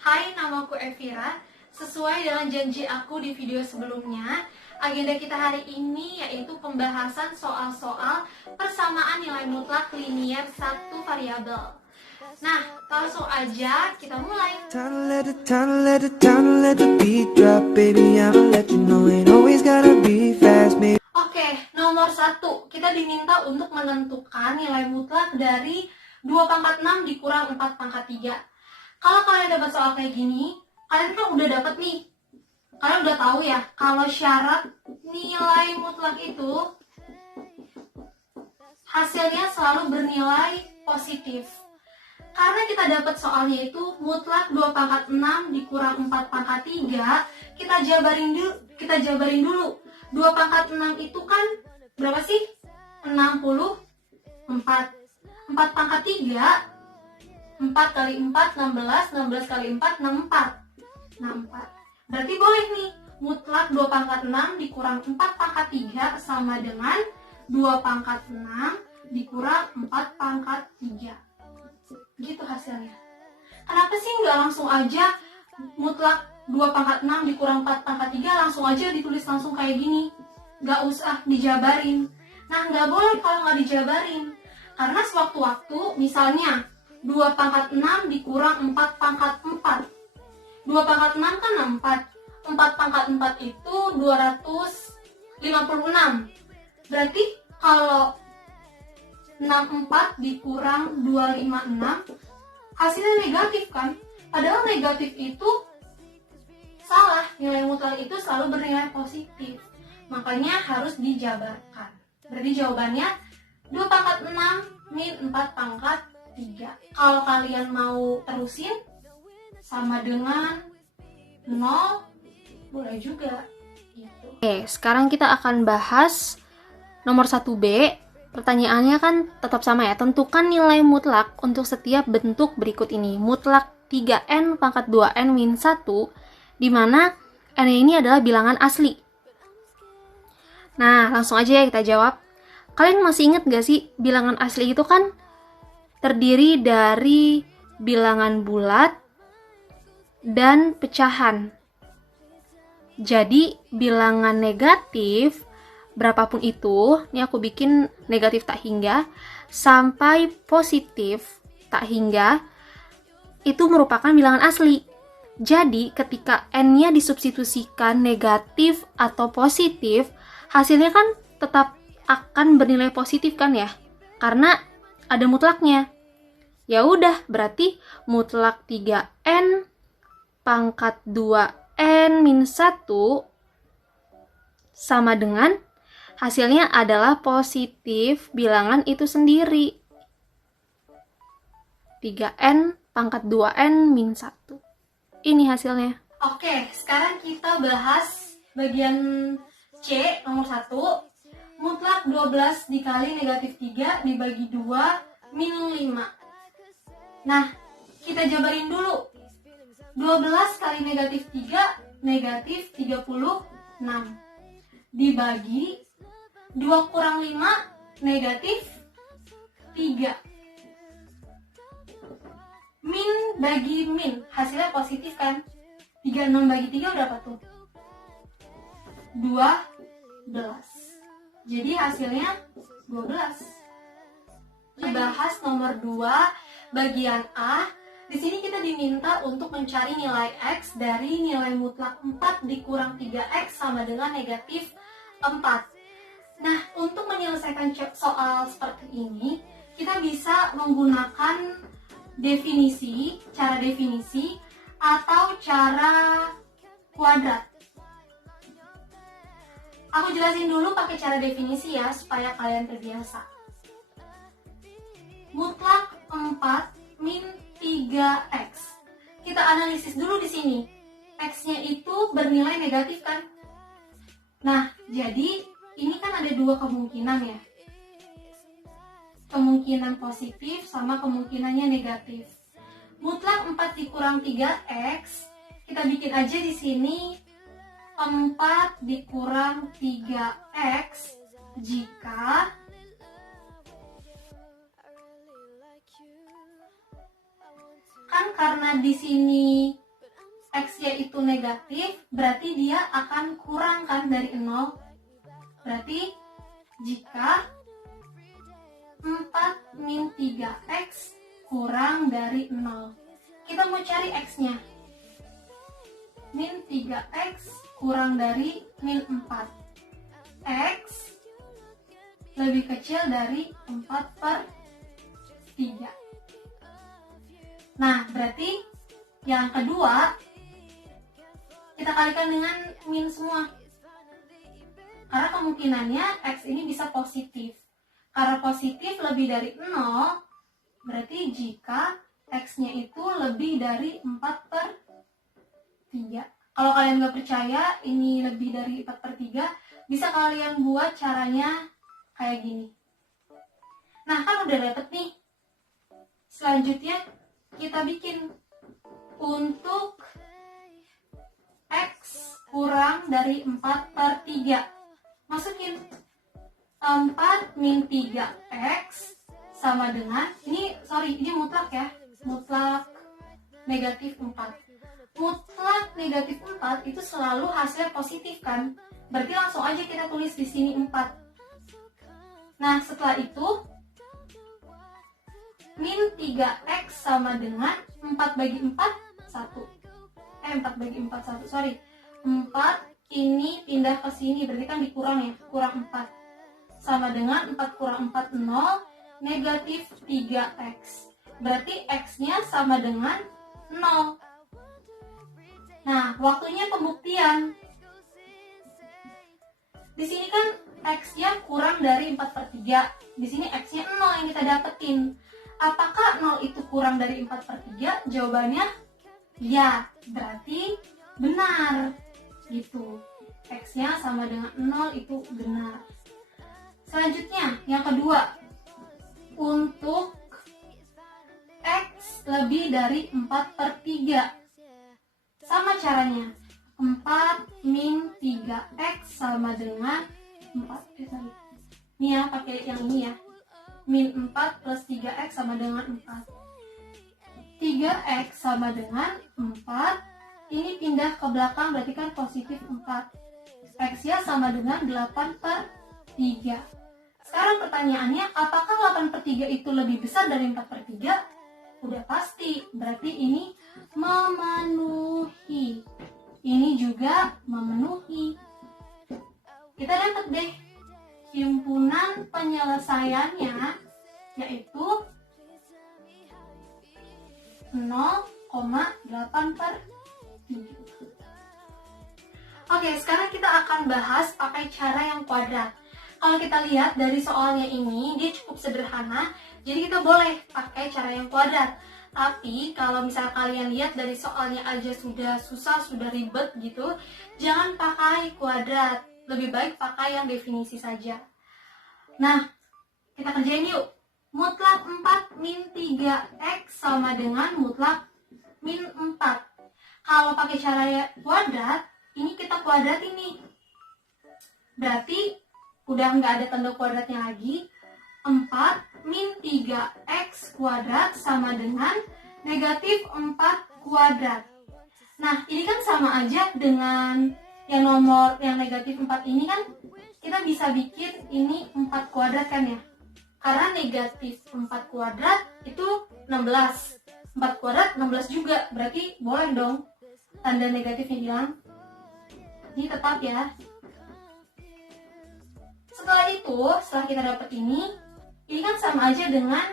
Hai, namaku Evira. Sesuai dengan janji aku di video sebelumnya, agenda kita hari ini yaitu pembahasan soal-soal persamaan nilai mutlak linier satu variabel. Nah, langsung aja kita mulai. Oke, nomor 1, kita diminta untuk menentukan nilai mutlak dari 2 pangkat 6 dikurang 4 pangkat 3. Kalau kalian dapat soal kayak gini, kalian kan udah dapat nih. Kalian udah tahu ya, kalau syarat nilai mutlak itu hasilnya selalu bernilai positif. Karena kita dapat soalnya itu mutlak 2 pangkat 6 dikurang 4 pangkat 3, kita jabarin dulu. 2 pangkat 6 itu kan berapa sih? 64. 4 pangkat 3, 4 kali 4, 16, 16 kali 4, 64. 64. Berarti boleh nih, mutlak 2 pangkat 6 dikurang 4 pangkat 3 sama dengan 2 pangkat 6 dikurang 4 pangkat 3. Gitu hasilnya. Kenapa sih nggak langsung aja mutlak 2 pangkat 6 dikurang 4 pangkat 3 langsung aja ditulis langsung kayak gini? Nggak usah dijabarin. Nah, nggak boleh kalau nggak dijabarin. Karena sewaktu-waktu, misalnya 2 pangkat 6 dikurang 4 pangkat 4. 2 pangkat 6 kan 4. 4 pangkat 4 itu 256. Berarti kalau 64 dikurang 256, hasilnya negatif kan? Padahal negatif itu salah. Nilai mutlak itu selalu bernilai positif. Makanya harus dijabarkan. Berarti jawabannya 2 pangkat 6 min 4 pangkat 3. Kalau kalian mau terusin sama dengan 0, boleh juga gitu. Oke, sekarang kita akan bahas nomor 1B. Pertanyaannya kan tetap sama ya. Tentukan nilai mutlak untuk setiap bentuk berikut ini. Mutlak 3n pangkat 2n min 1, di mana n ini adalah bilangan asli. Nah, langsung aja ya kita jawab. Kalian masih ingat gak sih bilangan asli itu kan terdiri dari bilangan bulat dan pecahan. Jadi bilangan negatif berapapun itu, ini aku bikin negatif tak hingga, sampai positif tak hingga, itu merupakan bilangan asli. Jadi ketika n-nya disubstitusikan negatif atau positif, hasilnya kan tetap akan bernilai positif kan ya? Karena ada mutlaknya. Ya udah, berarti mutlak 3n pangkat 2n min 1 sama dengan hasilnya adalah positif bilangan itu sendiri. 3n pangkat 2n min 1. Ini hasilnya. Oke, sekarang kita bahas bagian C, nomor 1. Mutlak 12 dikali negatif 3 dibagi 2 min 5. Nah, kita jabarin dulu. 12 kali negatif 3, negatif 36. Dibagi 2 kurang 5, negatif 3. Min bagi min, hasilnya positif kan? 36 bagi 3 berapa tuh? 12. Jadi hasilnya 12. Kita bahas nomor 2, bagian A. Di sini kita diminta untuk mencari nilai X dari nilai mutlak 4 dikurang 3X sama dengan negatif 4. Nah, untuk menyelesaikan soal seperti ini, kita bisa menggunakan cara definisi, atau cara kuadrat. Aku jelasin dulu pakai cara definisi ya, supaya kalian terbiasa. Mutlak 4 min 3x. Kita analisis dulu di sini. X-nya itu bernilai negatif kan? Nah, jadi ini kan ada dua kemungkinan ya. Kemungkinan positif sama kemungkinannya negatif. Mutlak 4 dikurang 3x, kita bikin aja di sini 4 dikurang 3x jika kan karena di sini X-nya itu negatif, berarti dia akan kurang kan dari 0. Berarti jika 4 min 3X kurang dari 0. Kita mau cari X-nya. Min 3X kurang dari min 4. X lebih kecil dari 4/3. Nah, berarti yang kedua kita kalikan dengan min semua. Karena kemungkinannya X ini bisa positif. Karena positif lebih dari 0, berarti jika X-nya itu lebih dari 4/3. Kalau kalian nggak percaya ini lebih dari 4/3, bisa kalian buat caranya kayak gini. Nah, kan udah dapet nih. Selanjutnya kita bikin untuk X kurang dari 4/3. Masukin 4 min 3X sama dengan, ini mutlak ya, mutlak negatif 4. Mutlak negatif 4 itu selalu hasilnya positif kan, berarti langsung aja kita tulis di sini 4. Nah, setelah itu min 3X sama dengan 4 bagi 4, 1. 4 bagi 4, 1, 4 ini pindah ke sini, berarti kan dikurang ya, kurang 4. Sama dengan 4 kurang 4, 0, negatif 3X. Berarti X-nya sama dengan 0. Nah, waktunya pembuktian. Di sini kan X-nya kurang dari 4/3. Di sini X-nya 0 yang kita dapetin. Apakah 0 itu kurang dari 4/3? Jawabannya ya, berarti benar. Gitu. X-nya sama dengan 0 itu benar. Selanjutnya, yang kedua. Untuk X lebih dari 4/3. Sama caranya. 4 min 3X sama dengan 4. Ini ya, pakai yang ini ya. Min 4 plus 3X sama dengan 4. 3X sama dengan 4. Ini pindah ke belakang, berarti kan positif 4. X-nya sama dengan 8/3. Sekarang pertanyaannya, apakah 8/3 itu lebih besar dari 4/3? Udah pasti, berarti ini memenuhi. Ini juga memenuhi. Kita dapat deh himpunan penyelesaiannya, yaitu 0,8/3. Oke, sekarang kita akan bahas pakai cara yang kuadrat. Kalau kita lihat dari soalnya ini, dia cukup sederhana, jadi kita boleh pakai cara yang kuadrat. Tapi kalau misal kalian lihat dari soalnya aja sudah susah, sudah ribet gitu, jangan pakai kuadrat. Lebih baik pakai yang definisi saja. Nah, kita kerjain yuk. Mutlak 4 min 3X sama dengan mutlak min 4. Kalau pakai cara kuadrat, ini kita kuadrat ini. Berarti udah nggak ada tanda kuadratnya lagi. 4 min 3X kuadrat sama dengan negatif 4 kuadrat. Nah, ini kan sama aja dengan yang nomor yang negatif 4 ini kan kita bisa bikin ini 4 kuadrat kan ya. Karena negatif 4 kuadrat itu 16. 4 kuadrat 16 juga, berarti boleh dong tanda negatifnya hilang. Ini tetap ya. Setelah itu, setelah kita dapat ini kan sama aja dengan,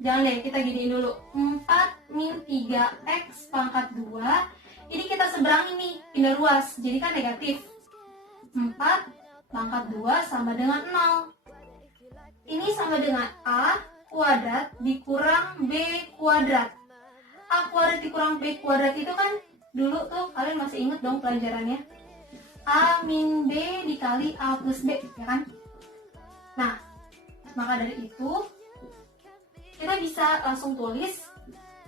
jangan deh, kita giniin dulu. 4 min 3X pangkat 2. Ini kita seberang ini, pindah ruas, jadi kan negatif. 4 pangkat 2 sama dengan 0. Ini sama dengan A kuadrat dikurang B kuadrat. A kuadrat dikurang B kuadrat itu kan dulu tuh kalian masih inget dong pelajarannya. A min B dikali A plus B, ya kan? Nah, maka dari itu kita bisa langsung tulis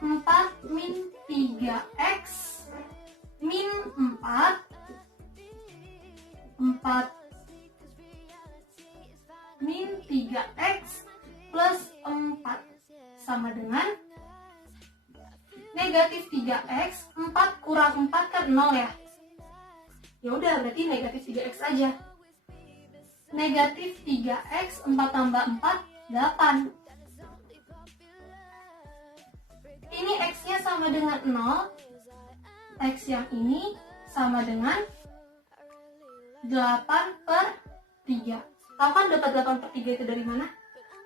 4 min 3X min 4 min 3X plus 4 sama dengan negatif 3x, 4 kurang 4 kan 0 ya. Ya udah, berarti negatif 3x aja. Negatif 3x, 4 tambah 4, 8. Ini x-nya sama dengan 0. X yang ini sama dengan 8/3. Tahu kan dapat 8/3 itu dari mana?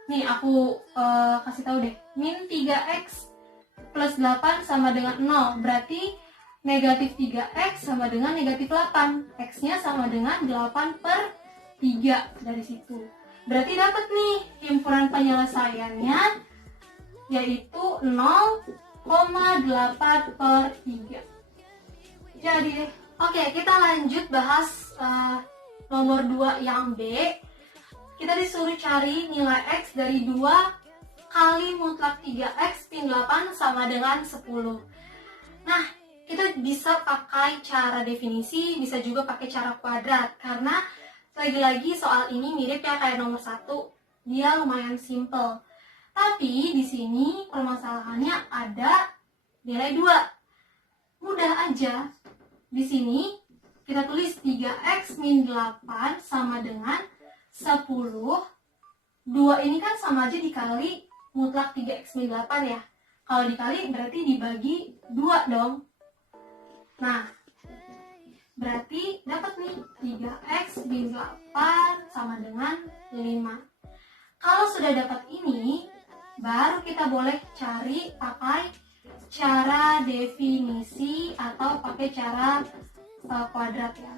Nih aku kasih tahu deh. Min 3x plus 8 sama dengan 0. Berarti negatif 3x sama dengan negatif 8. X-nya sama dengan 8/3 dari situ. Berarti dapat nih himpunan penyelesaiannya yaitu 0,8/3. Jadi deh. Oke, kita lanjut bahas nomor 2 yang B. Kita disuruh cari nilai X dari 2 kali mutlak 3X min 8 sama dengan 10. Nah, kita bisa pakai cara definisi, bisa juga pakai cara kuadrat. Karena lagi-lagi soal ini mirip ya kayak nomor 1. Dia lumayan simple. Tapi di sini permasalahannya ada nilai 2. Mudah aja. Di sini kita tulis 3x min 8 sama dengan 10. 2 ini kan sama aja dikali mutlak 3x min 8 ya. Kalau dikali berarti dibagi 2 dong. Nah, berarti dapat nih 3x min 8 sama dengan 5. Kalau sudah dapat ini, baru kita boleh cari pakai cara definisi atau pakai cara kuadrat ya.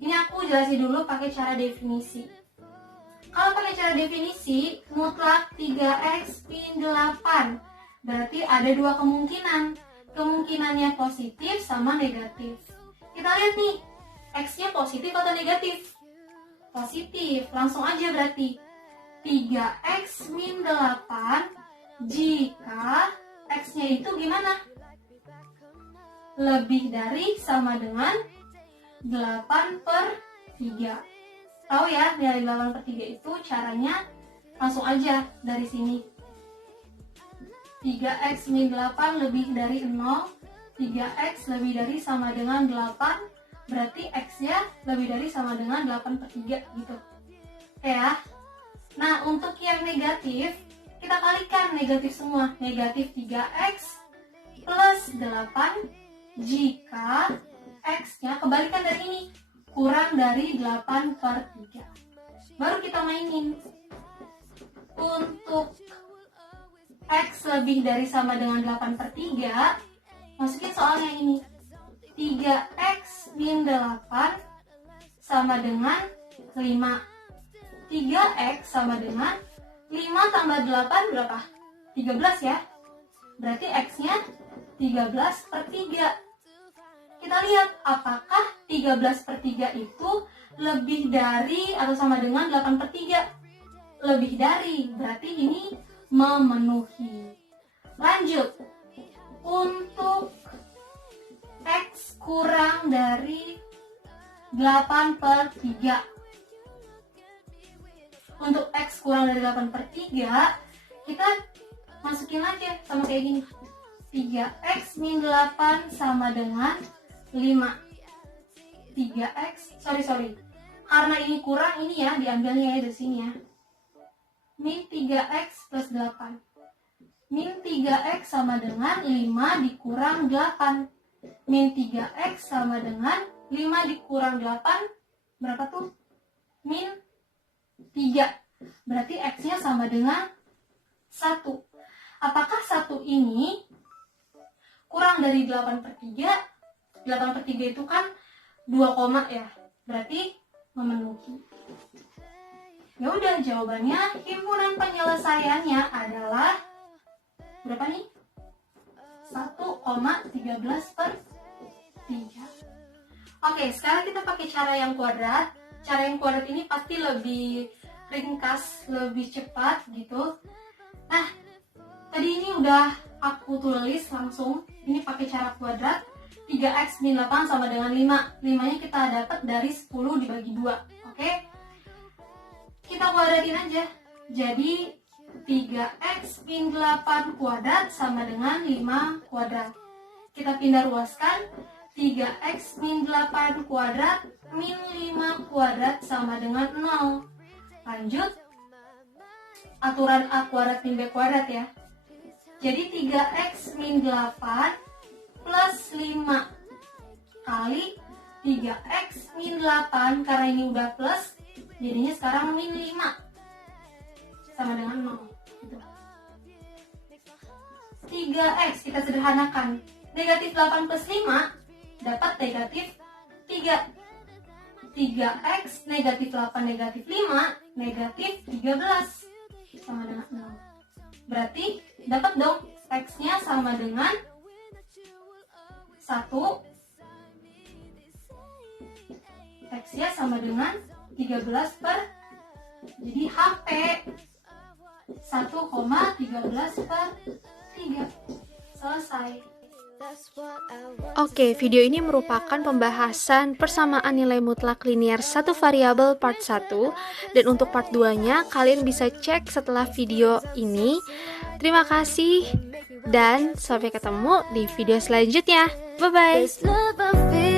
Ini aku jelasin dulu pakai cara definisi. Kalau pakai cara definisi, mutlak 3x min 8. Berarti ada 2 kemungkinan. Kemungkinannya positif sama negatif. Kita lihat nih, x-nya positif atau negatif? Positif, langsung aja berarti. 3x min 8 jika x-nya itu gimana? Lebih dari sama dengan 8/3. Tahu ya, nilai 8/3 itu caranya langsung aja dari sini. 3x min 8 lebih dari 0. 3x lebih dari sama dengan 8. Berarti x-nya lebih dari sama dengan 8/3 gitu. Oke ya. Nah, untuk yang negatif, kita kalikan negatif semua. Negatif 3x plus 8 jika x-nya kebalikan dari ini, kurang dari 8/3. Baru kita mainin. Untuk x lebih dari sama dengan 8/3, masukin soalnya ini. 3x min 8 sama dengan 5. 3x sama dengan 5 tambah 8 berapa? 13 ya. Berarti x-nya 13/3. Kita lihat apakah 13/3 itu lebih dari atau sama dengan 8/3. Lebih dari, berarti ini memenuhi. Lanjut. Untuk x kurang dari 8/3. Untuk x kurang dari 8/3, kita masukin aja sama kayak gini. 3x min 8 sama dengan 5. 3x, sorry. Karena ini kurang, ini ya, diambilnya ya dari sini ya. Min 3x plus 8. Min 3x sama dengan 5 dikurang 8. Min 3x sama dengan 5 dikurang 8, berapa tuh? Min 3. Berarti x-nya sama dengan 1. Apakah 1 ini kurang dari 8/3? 8/3 itu kan 2 koma ya. Berarti memenuhi. Ya udah, jawabannya himpunan penyelesaiannya adalah berapa nih? 1,13/3. Oke, sekarang kita pakai cara yang kuadrat. Cara yang kuadrat ini pasti lebih ringkas, lebih cepat gitu. Nah, tadi ini udah aku tulis langsung. Ini pakai cara kuadrat. 3x min 8 sama dengan 5. 5-nya kita dapat dari 10 dibagi 2. Oke? Kita kuadratin aja. Jadi 3x min 8 kuadrat sama dengan 5 kuadrat. kita pindah ruaskan. 3x min 8 kuadrat min 5 kuadrat sama dengan 0. Lanjut, aturan A kuadrat min B kuadrat ya. Jadi 3x min 8 plus 5 kali 3x min 8, karena ini udah plus, jadinya sekarang min 5 sama dengan 0. Gitu. 3x kita sederhanakan. Negatif 8 plus 5 dapat negatif 3. 3x negatif 8 negatif 5 negatif 13 sama dengan 0. Berarti dapat dong x-nya sama dengan 1. X-nya sama dengan 13 per, jadi HP 1,13 per 3. Selesai. Oke, video ini merupakan pembahasan persamaan nilai mutlak linear satu variabel part 1, dan untuk part 2-nya kalian bisa cek setelah video ini. Terima kasih dan sampai ketemu di video selanjutnya. Bye bye.